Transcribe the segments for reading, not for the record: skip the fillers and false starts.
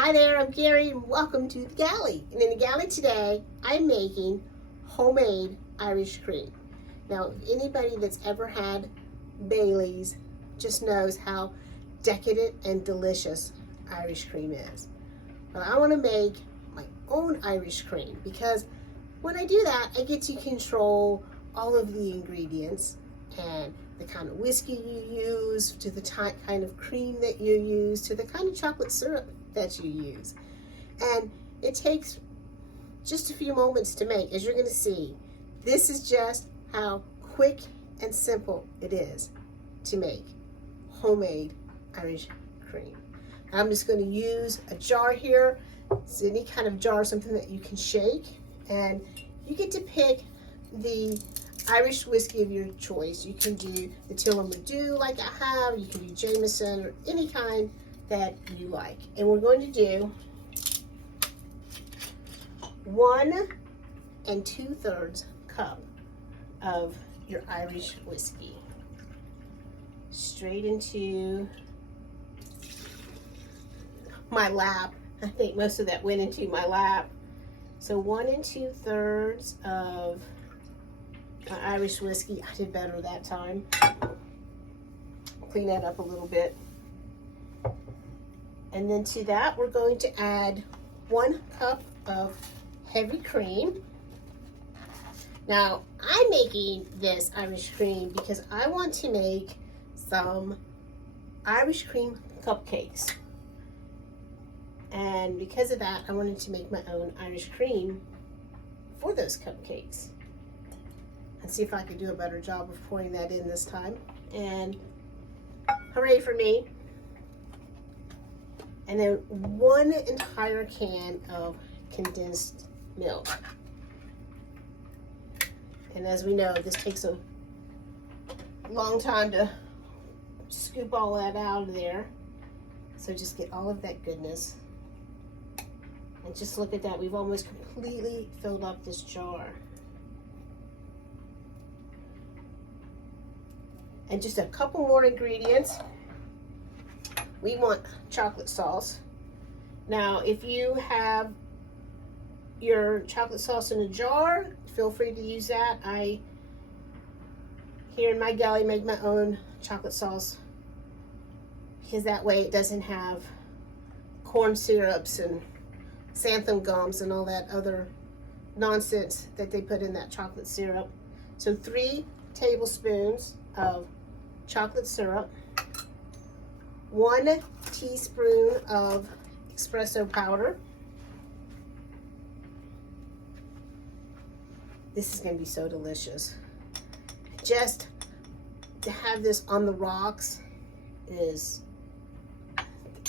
Hi there, I'm Gary and welcome to the galley. And in the galley today, I'm making homemade Irish cream. Now, anybody that's ever had Bailey's just knows how decadent and delicious Irish cream is. But I want to make my own Irish cream because when I do that, I get to control all of the ingredients and the kind of whiskey you use, to the kind of cream that you use, to the kind of chocolate syrup that you use. And it takes just a few moments to make, as you're going to see. This is just how quick and simple it is to make homemade Irish cream. I'm just going to use a jar here. It's any kind of jar, something that you can shake, and you get to pick the Irish whiskey of your choice. You can do the Tullamore like I have, you can do Jameson or any kind that you like. And we're going to do 1 2/3 cup of your Irish whiskey straight into my lap. I think most of that went into my lap. So 1 2/3 of my Irish whiskey. I did better that time. Clean that up a little bit. And then to that, we're going to add 1 cup of heavy cream. Now, I'm making this Irish cream because I want to make some Irish cream cupcakes. And because of that, I wanted to make my own Irish cream for those cupcakes. Let's see if I can do a better job of pouring that in this time. And hooray for me. And then 1 entire can of condensed milk. And as we know, this takes a long time to scoop all that out of there. So just get all of that goodness. And just look at that, we've almost completely filled up this jar. And just a couple more ingredients. We want chocolate sauce. Now, if you have your chocolate sauce in a jar, feel free to use that. I, here in my galley, make my own chocolate sauce because that way it doesn't have corn syrups and xanthan gums and all that other nonsense that they put in that chocolate syrup. So 3 tablespoons of chocolate syrup, 1 teaspoon of espresso powder. This is going to be so delicious. Just to have this on the rocks is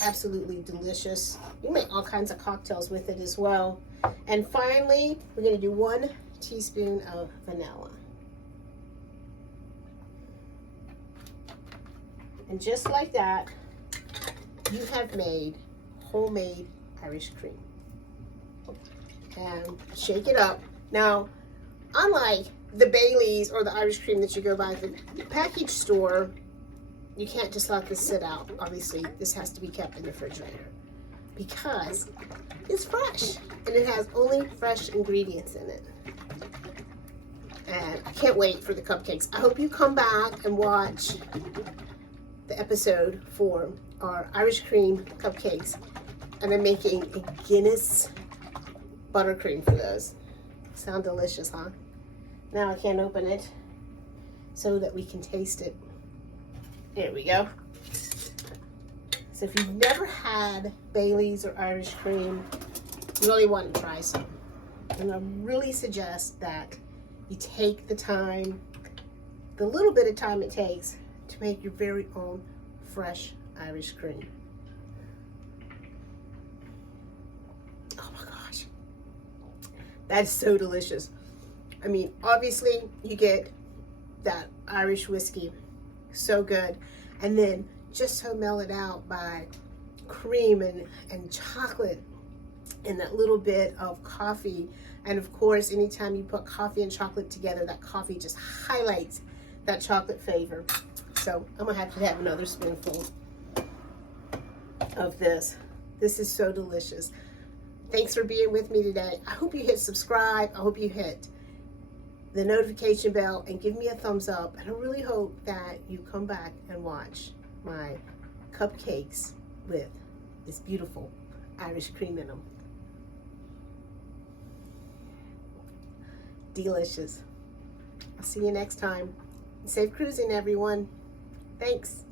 absolutely delicious. You make all kinds of cocktails with it as well. And finally, we're going to do 1 teaspoon of vanilla. And just like that, you have made homemade Irish cream. And shake it up. Now, unlike the Bailey's or the Irish cream that you go by at the package store, you can't just let this sit out. Obviously, this has to be kept in the refrigerator because it's fresh and it has only fresh ingredients in it. And I can't wait for the cupcakes. I hope you come back and watch the episode for our Irish cream cupcakes. And I'm making a Guinness buttercream for those. Sound delicious, huh? Now I can't open it so that we can taste it. There we go. So if you've never had Bailey's or Irish cream, you really want to try some. And I really suggest that you take the time, the little bit of time it takes to make your very own fresh Irish cream. Oh my gosh. That's so delicious. I mean, obviously you get that Irish whiskey, so good. And then just so mellowed out by cream and chocolate and that little bit of coffee. And of course, anytime you put coffee and chocolate together, that coffee just highlights that chocolate flavor. So I'm gonna have to have another spoonful of this. This is so delicious. Thanks for being with me today. I hope you hit subscribe. I hope you hit the notification bell and give me a thumbs up. And I really hope that you come back and watch my cupcakes with this beautiful Irish cream in them. Delicious. I'll see you next time. Safe cruising, everyone. Thanks.